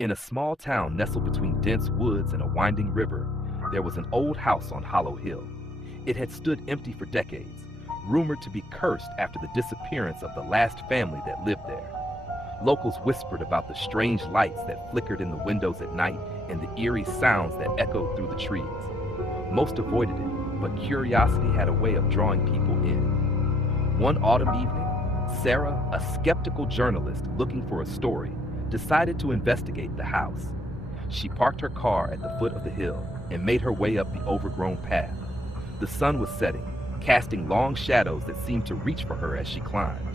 In a small town nestled between dense woods and a winding river, there was an old house on Hollow Hill. It had stood empty for decades, rumored to be cursed after the disappearance of the last family that lived there. Locals whispered about the strange lights that flickered in the windows at night and the eerie sounds that echoed through the trees. Most avoided it, but curiosity had a way of drawing people in. One autumn evening, Sarah, a skeptical journalist looking for a story, decided to investigate the house. She parked her car at the foot of the hill and made her way up the overgrown path. The sun was setting, casting long shadows that seemed to reach for her as she climbed.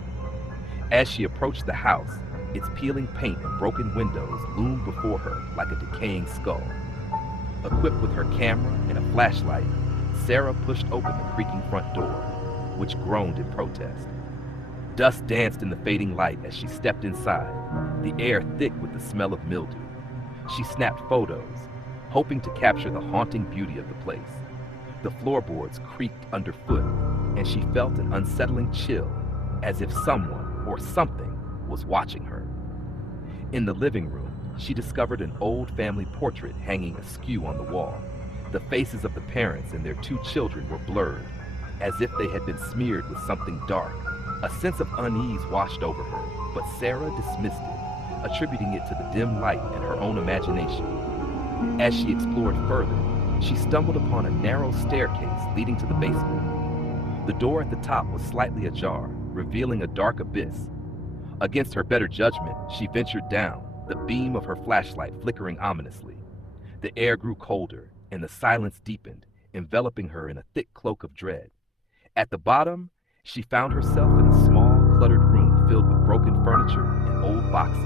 As she approached the house, its peeling paint and broken windows loomed before her like a decaying skull. Equipped with her camera and a flashlight, Sarah pushed open the creaking front door, which groaned in protest. Dust danced in the fading light as she stepped inside, the air thick with the smell of mildew. She snapped photos, hoping to capture the haunting beauty of the place. The floorboards creaked underfoot, and she felt an unsettling chill, as if someone or something was watching her. In the living room, she discovered an old family portrait hanging askew on the wall. The faces of the parents and their two children were blurred, as if they had been smeared with something dark. A sense of unease washed over her, but Sarah dismissed it, attributing it to the dim light and her own imagination. As she explored further, she stumbled upon a narrow staircase leading to the basement. The door at the top was slightly ajar, revealing a dark abyss. Against her better judgment, she ventured down, the beam of her flashlight flickering ominously. The air grew colder, and the silence deepened, enveloping her in a thick cloak of dread. At the bottom, she found herself in a small, cluttered room filled with broken furniture and old boxes.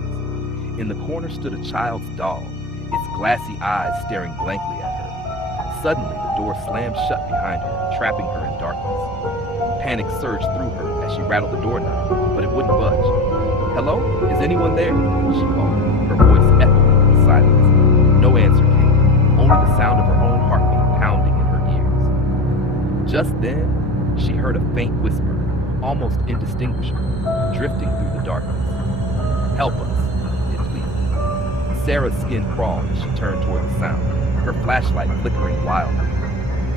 In the corner stood a child's doll, its glassy eyes staring blankly at her. Suddenly, the door slammed shut behind her, trapping her in darkness. Panic surged through her as she rattled the doorknob, but it wouldn't budge. "Hello? Is anyone there?" she called, her voice echoing in the silence. No answer came, only the sound of her own heartbeat pounding in her ears. Just then, she heard a faint whisper, almost indistinguishable, drifting through the darkness. "Help us," it pleaded. Sarah's skin crawled as she turned toward the sound, her flashlight flickering wildly.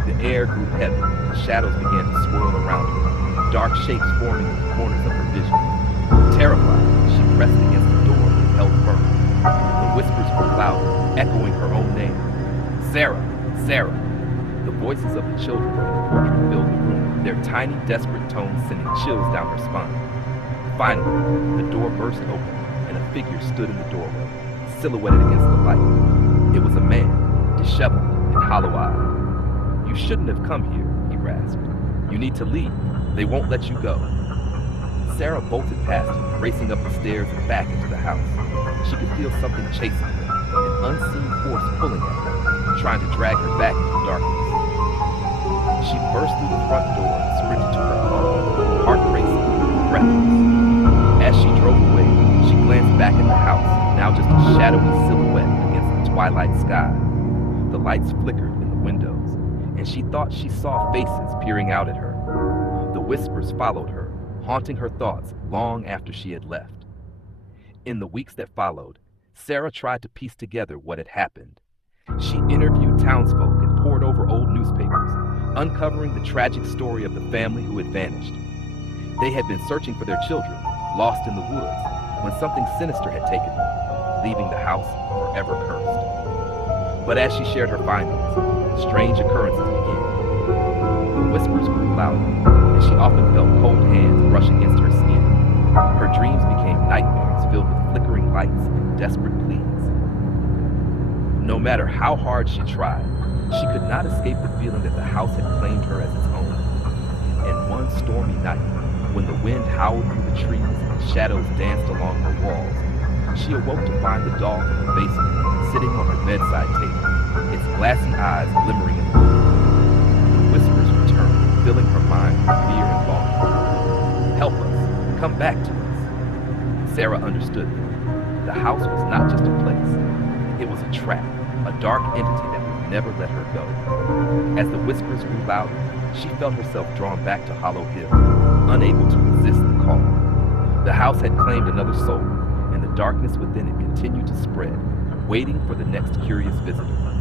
The air grew heavy, and shadows began to swirl around her, dark shapes forming in the corners of her vision. Terrified, she pressed against the door and held firm. The whispers grew louder, echoing her own name. "Sarah! Sarah!" The voices of the children in the portrait filled the room, their tiny, desperate tones sending chills down her spine. Finally, the door burst open, and a figure stood in the doorway, silhouetted against the light. It was a man, disheveled and hollow-eyed. "You shouldn't have come here," he rasped. "You need to leave. They won't let you go." Sarah bolted past him, racing up the stairs and back into the house. She could feel something chasing her, an unseen force pulling at her, trying to drag her back into the darkness. She burst through the front door and sprinted to her car, heart racing, breathless. As she drove away, she glanced back at the house, now just a shadowy silhouette against the twilight sky. The lights flickered in the windows, and she thought she saw faces peering out at her. The whispers followed her, haunting her thoughts long after she had left. In the weeks that followed, Sarah tried to piece together what had happened. She interviewed townsfolk and pored over old newspapers, uncovering the tragic story of the family who had vanished. They had been searching for their children, lost in the woods, when something sinister had taken them, leaving the house forever cursed. But as she shared her findings, strange occurrences began. The whispers grew louder, and she often felt cold hands brush against her skin. Her dreams became nightmares filled with flickering lights and desperate pleas. No matter how hard she tried, she could not escape the feeling that the house had claimed her as its own. And one stormy night, when the wind howled through the trees and shadows danced along her walls, she awoke to find the doll from the basement sitting on her bedside table, its glassy eyes glimmering in the wind. The whispers returned, filling her mind with fear and longing. "Help us! Come back to us!" Sarah understood them. The house was not just a place. It was a trap, a dark entity that would never let her go. As the whispers grew louder, she felt herself drawn back to Hollow Hill, unable to resist the call. The house had claimed another soul, and the darkness within it continued to spread, waiting for the next curious visitor.